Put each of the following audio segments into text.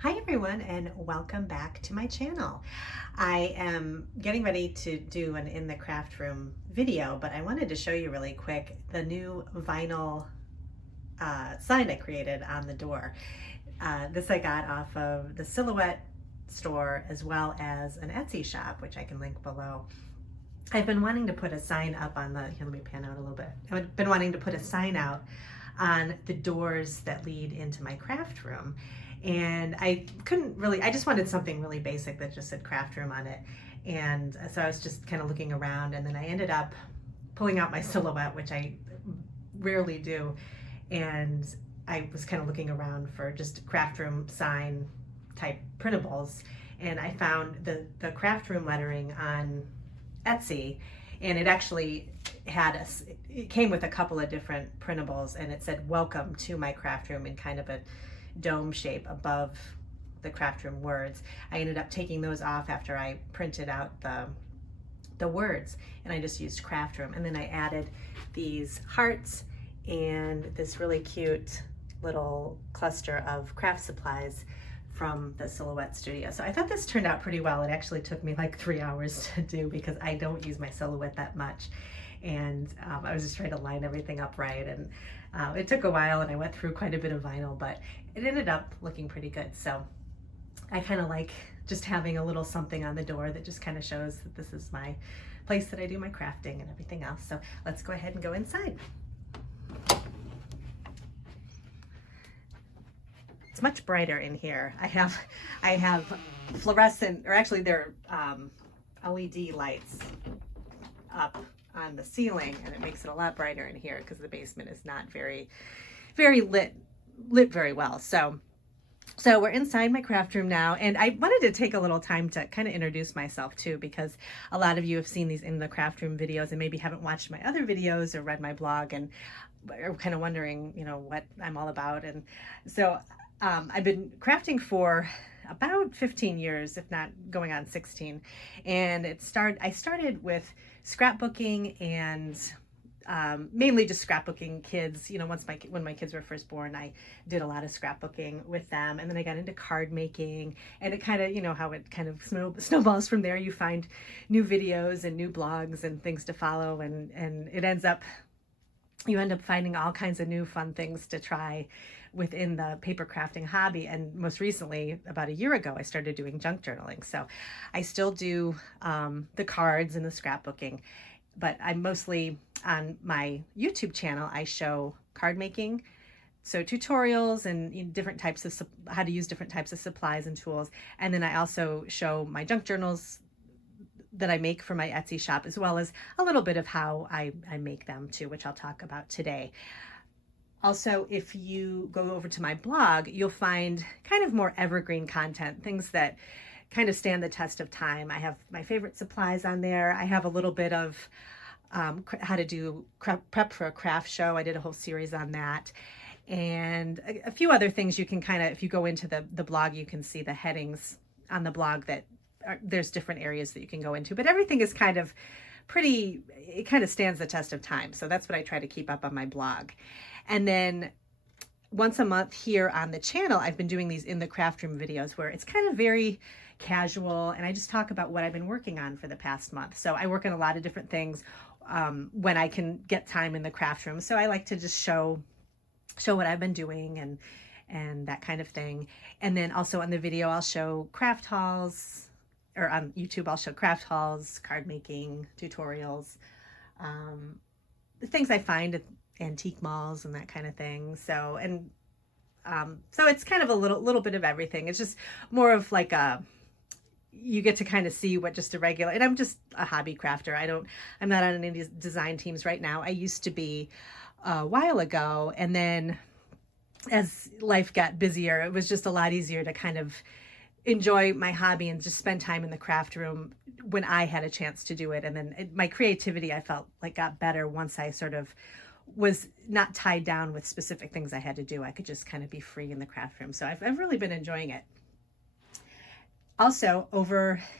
Hi everyone, and welcome back to my channel. I am getting ready to do an in the craft room video, but I wanted to show you really quick the new vinyl sign I created on the door. This I got off of the Silhouette store as well as an Etsy shop, which I can link below. I've been wanting to put a sign up on the, here, let me pan out a little bit. I've been wanting to put a sign out on the doors that lead into my craft room. And I just wanted something really basic that just said craft room on it. And so I was just kind of looking around, and then I ended up pulling out my Silhouette, which I rarely do. And I was kind of looking around for just craft room sign type printables. And I found the craft room lettering on Etsy, and it actually had it came with a couple of different printables, and it said welcome to my craft room in kind of a dome shape above the craft room words. I ended up taking those off after I printed out the words, and I just used craft room. And then I added these hearts and this really cute little cluster of craft supplies from the Silhouette studio. So I thought this turned out pretty well. It actually took me like 3 hours to do because I don't use my Silhouette that much. And I was just trying to line everything up right. And it took a while, and I went through quite a bit of vinyl, but it ended up looking pretty good. So I kind of like just having a little something on the door that just kind of shows that this is my place that I do my crafting and everything else. So let's go ahead and go inside. It's much brighter in here. I have fluorescent, or actually they're LED lights up on the ceiling, and it makes it a lot brighter in here because the basement is not very lit very well. So we're inside my craft room now, and I wanted to take a little time to kind of introduce myself too, because a lot of you have seen these in the craft room videos and maybe haven't watched my other videos or read my blog and are kind of wondering, you know, what I'm all about. And so I've been crafting for about 15 years, if not going on 16. And I started with scrapbooking and mainly just scrapbooking kids. You know, when my kids were first born, I did a lot of scrapbooking with them. And then I got into card making, and it kind of, you know, how it kind of snowballs from there. You find new videos and new blogs and things to follow, and you end up finding all kinds of new fun things to try within the paper crafting hobby. And most recently, about a year ago, I started doing junk journaling. So I still do the cards and the scrapbooking, but I'm mostly on my YouTube channel. I show card making, so tutorials and different types of how to use different types of supplies and tools. And then I also show my junk journals that I make for my Etsy shop, as well as a little bit of how I make them too, which I'll talk about today. Also, if you go over to my blog, you'll find kind of more evergreen content, things that kind of stand the test of time. I have my favorite supplies on there. I have a little bit of how to do prep for a craft show. I did a whole series on that. And a few other things you can kind of, if you go into the blog, you can see the headings on the blog that there's different areas that you can go into. But everything is kind of it kind of stands the test of time. So that's what I try to keep up on my blog. And then once a month here on the channel, I've been doing these in the craft room videos where it's kind of very casual, and I just talk about what I've been working on for the past month. So I work on a lot of different things when I can get time in the craft room. So I like to just show what I've been doing and that kind of thing. And then also on the video, I'll show craft hauls, or on YouTube, I'll show craft hauls, card making tutorials, the things I find at antique malls and that kind of thing. So it's kind of a little bit of everything. It's just more of like you get to kind of see what just a regular, and I'm just a hobby crafter. I'm not on any design teams right now. I used to be a while ago, and then as life got busier, it was just a lot easier to kind of enjoy my hobby and just spend time in the craft room when I had a chance to do it. And then my creativity, I felt like, got better once I sort of was not tied down with specific things I had to do. I could just kind of be free in the craft room. So I've really been enjoying it. Also,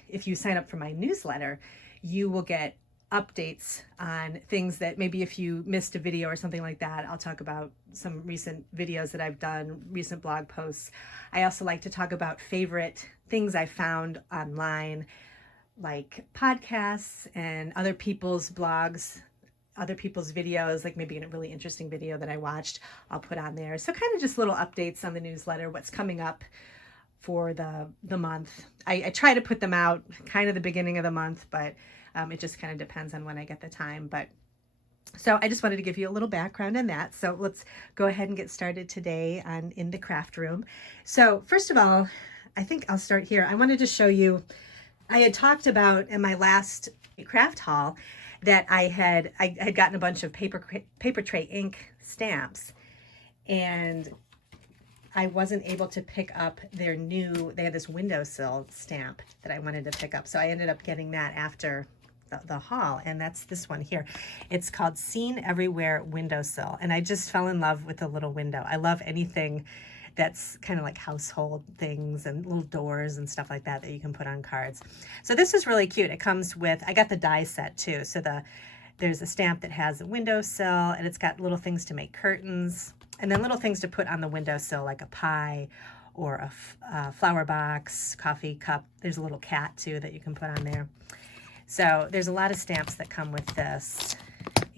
if you sign up for my newsletter, you will get updates on things that maybe if you missed a video or something like that, I'll talk about some recent videos that I've done, recent blog posts. I also like to talk about favorite things I found online, like podcasts and other people's blogs, other people's videos, like maybe a really interesting video that I watched, I'll put on there. So kind of just little updates on the newsletter, what's coming up for the month. I try to put them out kind of the beginning of the month, but it just kind of depends on when I get the time. But so I just wanted to give you a little background on that. So let's go ahead and get started today on in the craft room. So first of all, I think I'll start here. I wanted to show you, I had talked about in my last craft haul that I had gotten a bunch of Papertrey ink stamps, and I wasn't able to pick up their new, they had this windowsill stamp that I wanted to pick up. So I ended up getting that after the haul, and that's this one here. It's called Seen Everywhere Windowsill, and I just fell in love with the little window. I love anything that's kind of like household things and little doors and stuff like that that you can put on cards. So this is really cute. It comes with, I got the die set too. So there's a stamp that has a windowsill, and it's got little things to make curtains, and then little things to put on the windowsill, like a pie or a flower box, coffee cup. There's a little cat too that you can put on there. So there's a lot of stamps that come with this,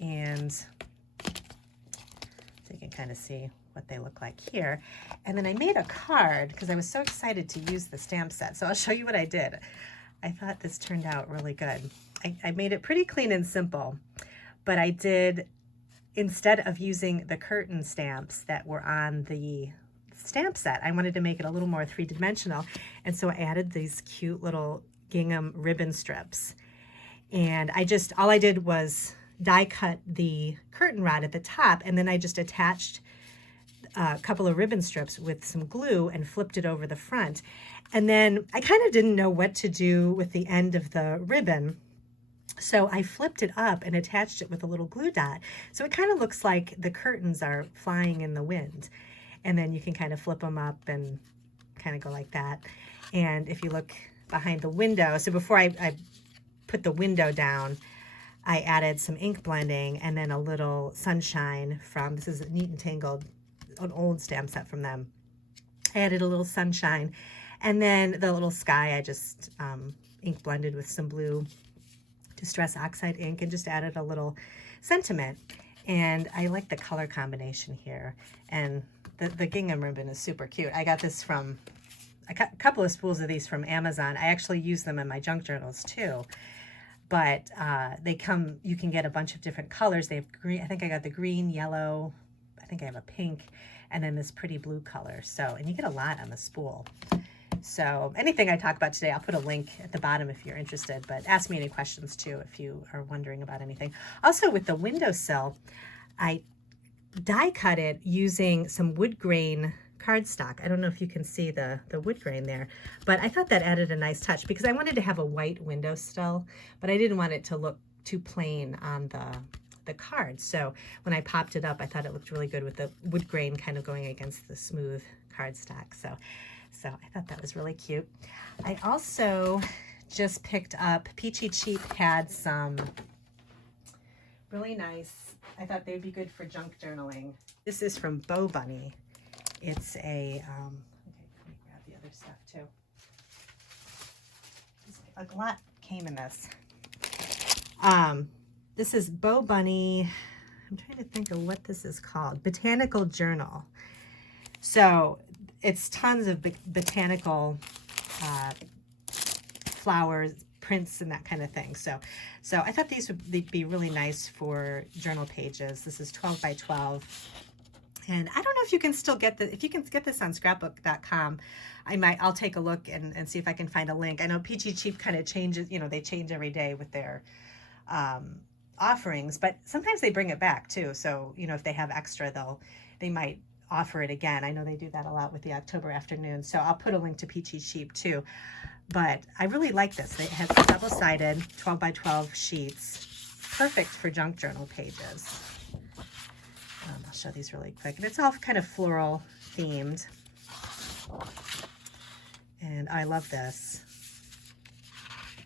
and so you can kind of see what they look like here. And then I made a card because I was so excited to use the stamp set. So I'll show you what I did. I thought this turned out really good. I made it pretty clean and simple, but I did, instead of using the curtain stamps that were on the stamp set, I wanted to make it a little more three-dimensional. And so I added these cute little gingham ribbon strips. And all I did was die cut the curtain rod at the top, and then I just attached a couple of ribbon strips with some glue and flipped it over the front. And then I kind of didn't know what to do with the end of the ribbon, so I flipped it up and attached it with a little glue dot. So it kind of looks like the curtains are flying in the wind. And then you can kind of flip them up and kind of go like that. And if you look behind the window, so before I put the window down, I added some ink blending and then a little sunshine from, this is a Neat and Tangled, an old stamp set from them. I added a little sunshine, and then the little sky I just ink blended with some blue Distress Oxide ink and just added a little sentiment. And I like the color combination here, and the gingham ribbon is super cute. I got this from a couple of spools of these from Amazon. I actually use them in my junk journals too, but they come, you can get a bunch of different colors. They have green, I think I got the green, yellow, I think I have a pink, and then this pretty blue color. So, and you get a lot on the spool. So anything I talk about today, I'll put a link at the bottom if you're interested, but ask me any questions too if you are wondering about anything. Also with the windowsill, I die cut it using some wood grain cardstock. I don't know if you can see the wood grain there, but I thought that added a nice touch because I wanted to have a white windowsill, but I didn't want it to look too plain on the card. So when I popped it up, I thought it looked really good with the wood grain kind of going against the smooth cardstock. So I thought that was really cute. I also just picked up, Peachy Cheap had some really nice, I thought they'd be good for junk journaling. This is from BoBunny. It's a, okay, let me grab the other stuff too. A lot came in this. This is BoBunny. I'm trying to think of what this is called. Botanical Journal. So it's tons of botanical flowers, prints, and that kind of thing. So I thought these would be really nice for journal pages. This is 12 by 12. And I don't know if you can still get this, if you can get this on scrapbook.com, I'll take a look and see if I can find a link. I know Peachy Cheap kind of changes, they change every day with their offerings, but sometimes they bring it back too. So, if they have extra, they might offer it again. I know they do that a lot with the October afternoon. So I'll put a link to Peachy Cheap too. But I really like this. It has double-sided 12 by 12 sheets, perfect for junk journal pages. I'll show these really quick. And it's all kind of floral themed. And I love this.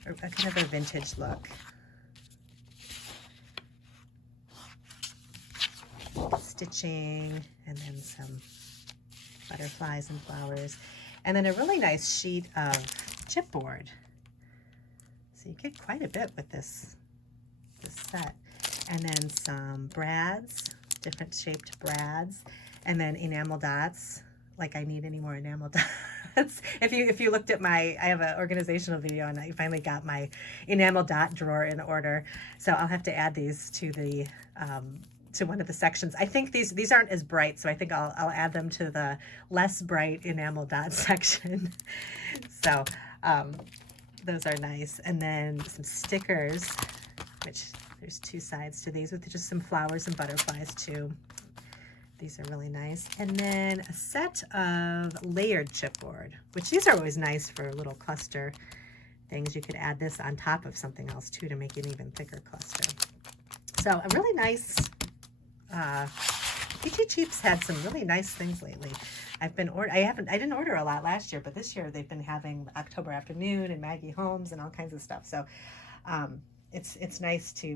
A kind of a vintage look. stitching, and then some butterflies and flowers, and then a really nice sheet of chipboard. So you get quite a bit with this set. And then some brads, different shaped brads, and then enamel dots. Like I need any more enamel dots. If you looked at I have an organizational video, and I finally got my enamel dot drawer in order. So I'll have to add these to the to one of the sections. I think these aren't as bright, so I think I'll add them to the less bright enamel dot section. So those are nice. And then some stickers, which there's two sides to these with just some flowers and butterflies too. These are really nice. And then a set of layered chipboard, which these are always nice for little cluster things. You could add this on top of something else too to make an even thicker cluster. So a really nice, PT Cheap's had some really nice things lately. I didn't order a lot last year, but this year they've been having October Afternoon and Maggie Holmes and all kinds of stuff. So it's nice to,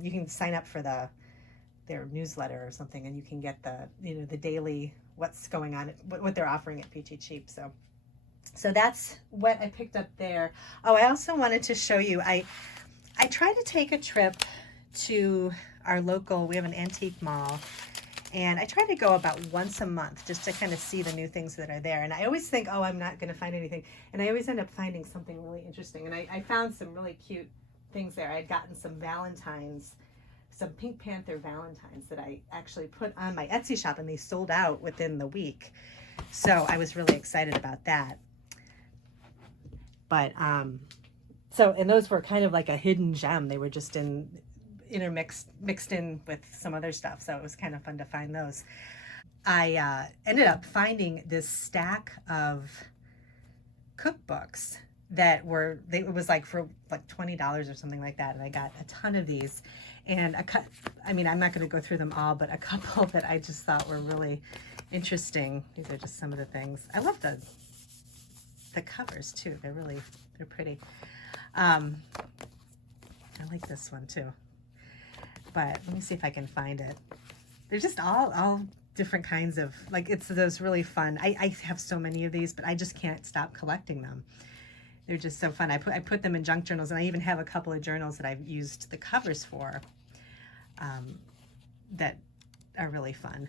you can sign up for their newsletter or something, and you can get the daily what's going on, what they're offering at PT Cheap. So that's what I picked up there. Oh, I also wanted to show you, I try to take a trip to our local, we have an antique mall, and I try to go about once a month just to kind of see the new things that are there. And I always think, oh, I'm not going to find anything. And I always end up finding something really interesting. And I found some really cute things there. I had gotten some Valentines, some Pink Panther Valentines that I actually put on my Etsy shop, and they sold out within the week. So I was really excited about that. But, and those were kind of like a hidden gem. They were just mixed in with some other stuff. So it was kind of fun to find those. I ended up finding this stack of cookbooks that it was like for like $20 or something like that. And I got a ton of these, and I'm not going to go through them all, but a couple that I just thought were really interesting. These are just some of the things. I love the covers too. They're pretty. I like this one too, but let me see if I can find it. They're just all different kinds of, like, it's those really fun. I have so many of these, but I just can't stop collecting them. They're just so fun. I put them in junk journals, and I even have a couple of journals that I've used the covers for that are really fun.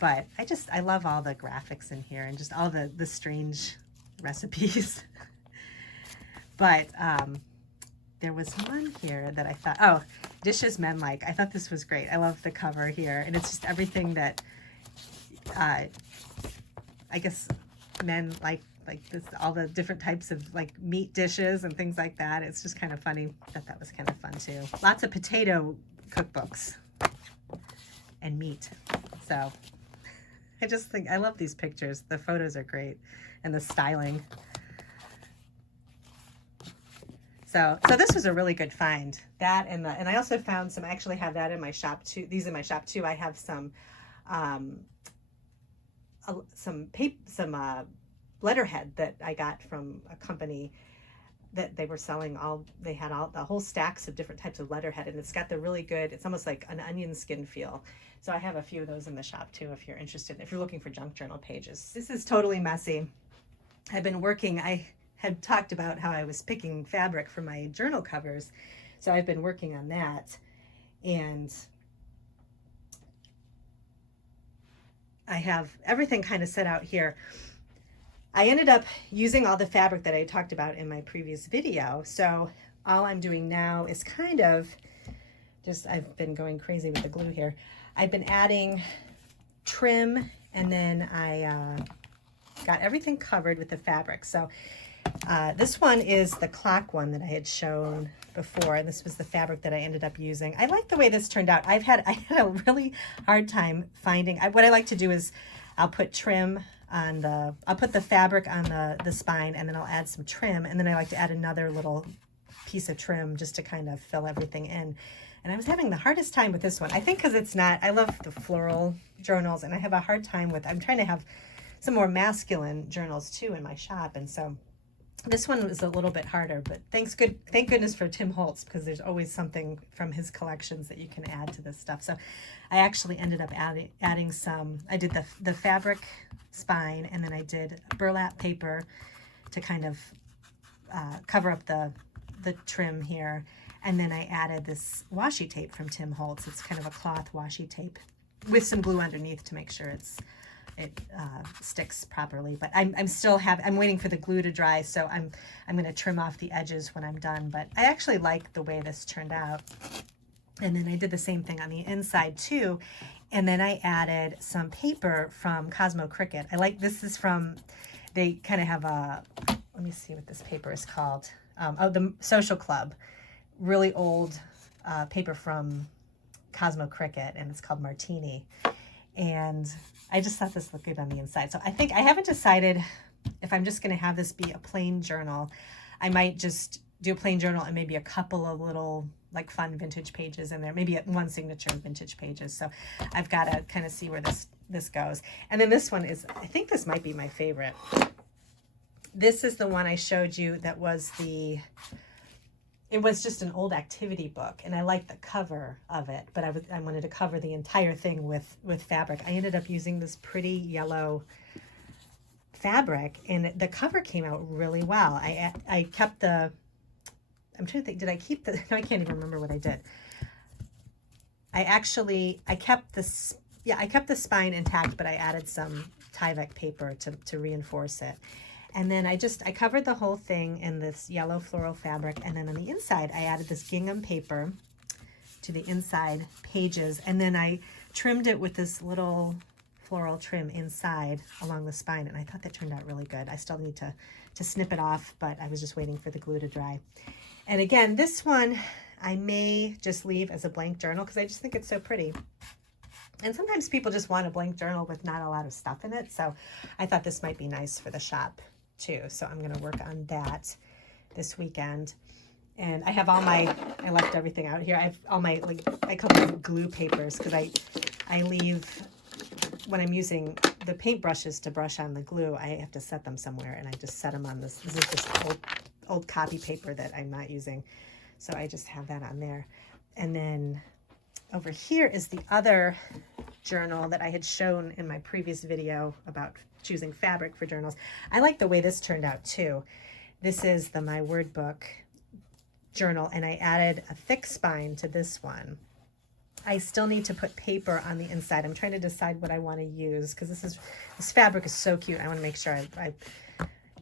But I love all the graphics in here and just all the strange recipes. But there was one here that I thought, oh, Dishes Men Like. I thought this was great. I love the cover here, and it's just everything that I guess men like this, all the different types of like meat dishes and things like that. It's just kind of funny. I thought that was kind of fun too. Lots of potato cookbooks and meat. So I just think I love these pictures. The photos are great, and the styling. So this was a really good find. That and I also found some. I actually have that in my shop too. These in my shop too. I have some letterhead that I got from a company that they were selling they had the whole stacks of different types of letterhead, and it's got the really good, it's almost like an onion skin feel. So I have a few of those in the shop too, if you're interested, if you're looking for junk journal pages. This is totally messy. I've been working, I had talked about how I was picking fabric for my journal covers. So I've been working on that, and I have everything kind of set out here. I ended up using all the fabric that I talked about in my previous video. So all I'm doing now is kind of just, I've been going crazy with the glue here. I've been adding trim, and then I got everything covered with the fabric. So this one is the clock one that I had shown before, and this was the fabric that I ended up using. I like the way this turned out. I had a really hard time finding, what I like to do is I'll put trim on I'll put the fabric on the spine, and then I'll add some trim, and then I like to add another little piece of trim just to kind of fill everything in. And I was having the hardest time with this one. I think because it's not, I love the floral journals, and I have a hard time with, I'm trying to have some more masculine journals too in my shop, and so This one was a little bit harder, but thank goodness for Tim Holtz, because there's always something from his collections that you can add to this stuff. So I actually ended up adding some, I did the fabric spine, and then I did burlap paper to kind of cover up the trim here. And then I added this washi tape from Tim Holtz. It's kind of a cloth washi tape with some glue underneath to make sure it sticks properly. But I'm waiting for the glue to dry, so I'm going to trim off the edges when I'm done. But I actually like the way this turned out. And then I did the same thing on the inside too. And then I added some paper from Cosmo Cricket. I like, this is from, they kind of have a, let me see what this paper is called. The Social Club, really old paper from Cosmo Cricket, and it's called Martini. And I just thought this looked good on the inside. So I think I haven't decided if I'm just going to have this be a plain journal. I might just do a plain journal and maybe a couple of little like fun vintage pages in there, maybe one signature vintage pages. So I've got to kind of see where this goes. And then this one is, I think this might be my favorite. This is the one I showed you that was it was just an old activity book, and I liked the cover of it, but I wanted to cover the entire thing with fabric. I ended up using this pretty yellow fabric, and the cover came out really well. I kept I'm trying to think, did I keep no, I can't even remember what I did. I kept the spine intact, but I added some Tyvek paper to reinforce it. And then I covered the whole thing in this yellow floral fabric. And then on the inside, I added this gingham paper to the inside pages. And then I trimmed it with this little floral trim inside along the spine. And I thought that turned out really good. I still need to snip it off, but I was just waiting for the glue to dry. And again, this one I may just leave as a blank journal because I just think it's so pretty. And sometimes people just want a blank journal with not a lot of stuff in it. So I thought this might be nice for the shop too. So I'm going to work on that this weekend. And I have I left everything out here. I have all my, I call them glue papers, because I leave, when I'm using the paintbrushes to brush on the glue, I have to set them somewhere, and I just set them on this. This is just old copy paper that I'm not using. So I just have that on there. And then over here is the other journal that I had shown in my previous video about choosing fabric for journals. I like the way this turned out too. This is the My Word Book journal, and I added a thick spine to this one. I still need to put paper on the inside. I'm trying to decide what I want to use, because this fabric is so cute. I want to make sure I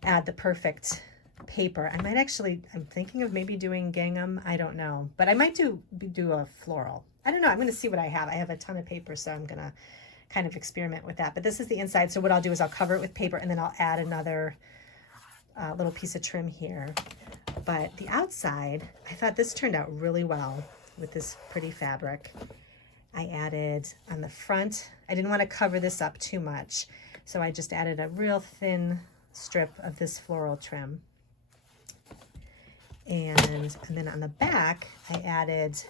add the perfect paper. I might actually, I'm thinking of maybe doing gingham. I don't know, but I might do a floral. I don't know. I'm going to see what I have. I have a ton of paper, so I'm going to kind of experiment with that. But this is the inside. So what I'll do is I'll cover it with paper, and then I'll add another little piece of trim here. But the outside, I thought this turned out really well with this pretty fabric. I added on the front, I didn't want to cover this up too much, so I just added a real thin strip of this floral trim. And then on the back, I added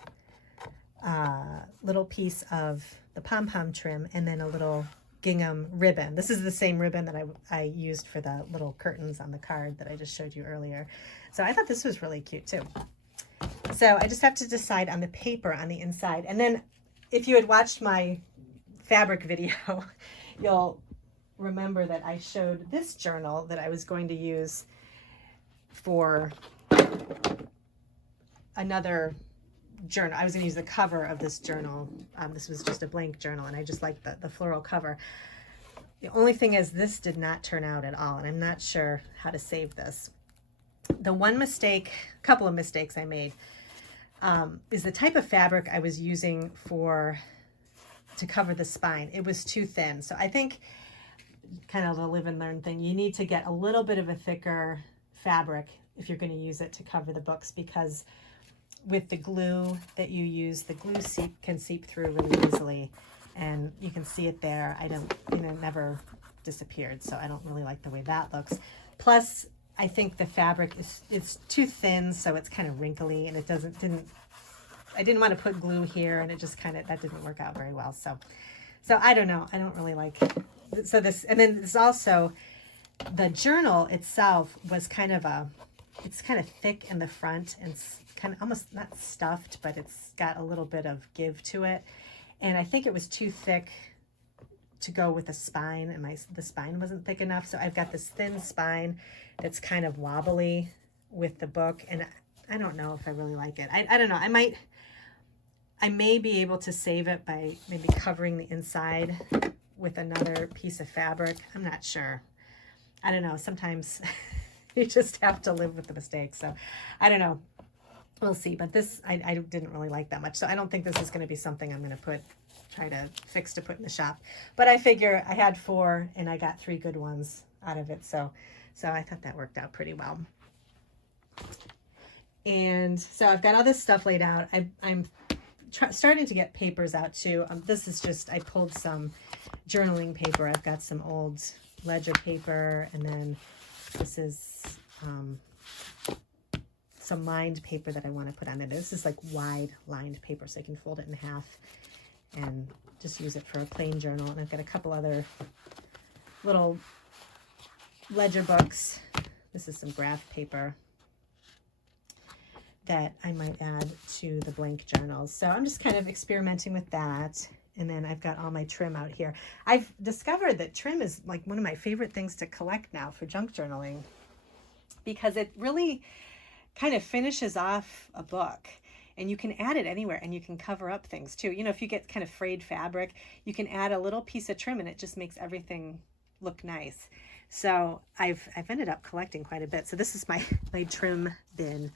a little piece of the pom-pom trim, and then a little gingham ribbon. This is the same ribbon that I used for the little curtains on the card that I just showed you earlier. So I thought this was really cute too. So I just have to decide on the paper on the inside. And then if you had watched my fabric video, you'll remember that I showed this journal that I was going to use for another journal. I was going to use the cover of this journal. This was just a blank journal, and I just like the floral cover. The only thing is, this did not turn out at all, and I'm not sure how to save this. The one mistake, a couple of mistakes I made, is the type of fabric I was using to cover the spine. It was too thin. So I think, kind of a live and learn thing, you need to get a little bit of a thicker fabric if you're going to use it to cover the books, because with the glue that you use, the glue can seep through really easily, and you can see it there. It never disappeared, so I don't really like the way that looks. Plus, I think the fabric it's too thin, so it's kind of wrinkly, and I didn't want to put glue here, and it just that didn't work out very well. So I don't know. I don't really like, so this, and then it's also, the journal itself was kind of it's kind of thick in the front and kind of almost not stuffed, but it's got a little bit of give to it. And I think it was too thick to go with the spine, and the spine wasn't thick enough. So I've got this thin spine that's kind of wobbly with the book, and I don't know if I really like it. I don't know. I may be able to save it by maybe covering the inside with another piece of fabric. I'm not sure. I don't know. Sometimes you just have to live with the mistakes. So I don't know. We'll see. But this, I didn't really like that much. So I don't think this is going to be something I'm going to try to fix to put in the shop. But I figure I had 4 and I got 3 good ones out of it. So I thought that worked out pretty well. And so I've got all this stuff laid out. I'm starting to get papers out too. This is just, I pulled some journaling paper. I've got some old ledger paper, and then this is some lined paper that I want to put on it. This is like wide lined paper, so I can fold it in half and just use it for a plain journal. And I've got a couple other little ledger books. This is some graph paper that I might add to the blank journals. So I'm just kind of experimenting with that. And then I've got all my trim out here. I've discovered that trim is like one of my favorite things to collect now for junk journaling, because it really kind of finishes off a book, and you can add it anywhere, and you can cover up things too. You know, if you get kind of frayed fabric, you can add a little piece of trim and it just makes everything look nice. So I've ended up collecting quite a bit. So this is my trim bin.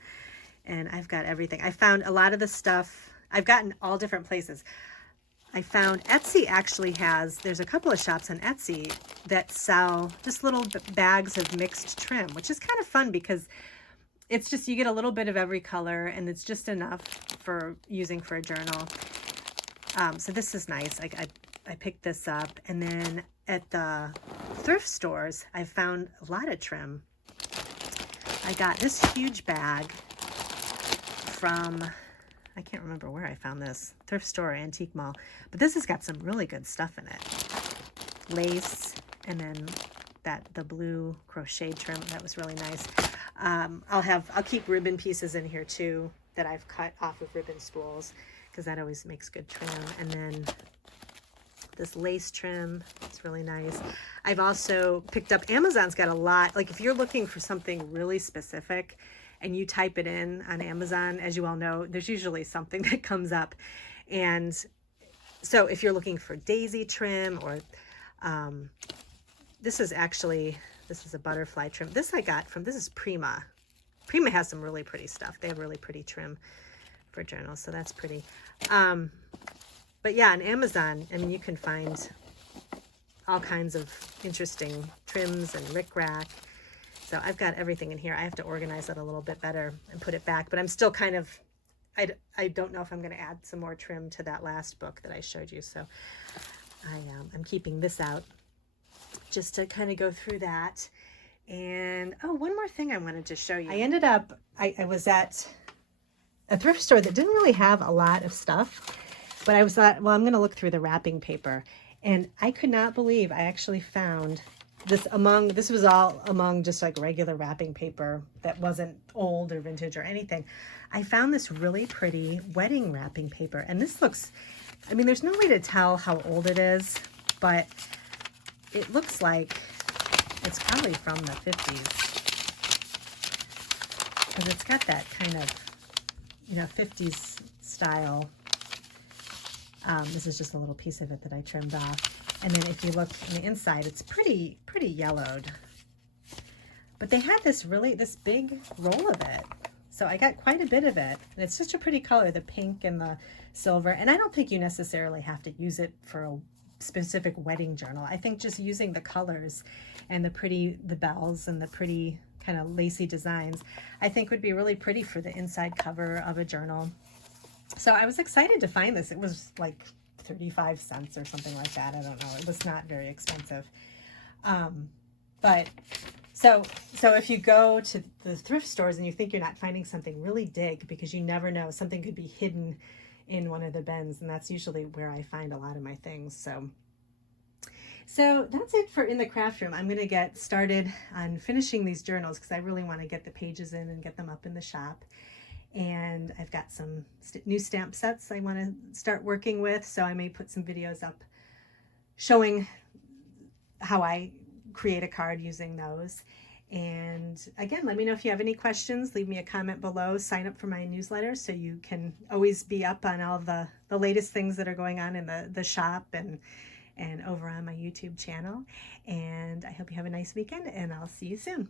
And I've got everything. I found a lot of the stuff. I've gotten all different places. I found Etsy actually there's a couple of shops on Etsy that sell just little bags of mixed trim, which is kind of fun because it's just, you get a little bit of every color and it's just enough for using for a journal. So this is nice. I picked this up, and then at the thrift stores, I found a lot of trim. I got this huge bag from, I can't remember where I found this, thrift store or antique mall, but this has got some really good stuff in it. Lace, and then the blue crochet trim, that was really nice. I'll keep ribbon pieces in here too that I've cut off of ribbon spools, because that always makes good trim. And then this lace trim, it's really nice. I've also picked up, Amazon's got a lot, like if you're looking for something really specific and you type it in on Amazon, as you all know, there's usually something that comes up. And so if you're looking for daisy trim, or this is a butterfly trim. This I got from, this is Prima. Prima has some really pretty stuff. They have really pretty trim for journals, so that's pretty. But yeah, on Amazon, I mean, you can find all kinds of interesting trims and rickrack. So I've got everything in here. I have to organize it a little bit better and put it back, but I'm still kind of, I don't know if I'm going to add some more trim to that last book that I showed you. So I'm keeping this out just to kind of go through that. And oh, one more thing I wanted to show you. I ended up, I was at a thrift store that didn't really have a lot of stuff, but I thought, well, I'm going to look through the wrapping paper. And I could not believe I actually found this was all among just like regular wrapping paper that wasn't old or vintage or anything. I found this really pretty wedding wrapping paper, and this looks, I mean, there's no way to tell how old it is, but it looks like it's probably from the 50s, because it's got that kind of, 50s style. This is just a little piece of it that I trimmed off. And then if you look on the inside, it's pretty yellowed. But they had this big roll of it. So I got quite a bit of it. And it's such a pretty color, the pink and the silver. And I don't think you necessarily have to use it for a specific wedding journal. I think just using the colors and the bells and the pretty kind of lacy designs, I think would be really pretty for the inside cover of a journal. So I was excited to find this. It was like 35 cents or something like that. I don't know. It was not very expensive. But so if you go to the thrift stores and you think you're not finding something, really dig, because you never know. Something could be hidden in one of the bins, and that's usually where I find a lot of my things. So So that's it for In the Craft Room. I'm going to get started on finishing these journals because I really want to get the pages in and get them up in the shop. And I've got some new stamp sets I want to start working with, so I may put some videos up showing how I create a card using those. And again, let me know if you have any questions. Leave me a comment below. Sign up for my newsletter so you can always be up on all the latest things that are going on in the shop and over on my YouTube channel. And I hope you have a nice weekend, and I'll see you soon.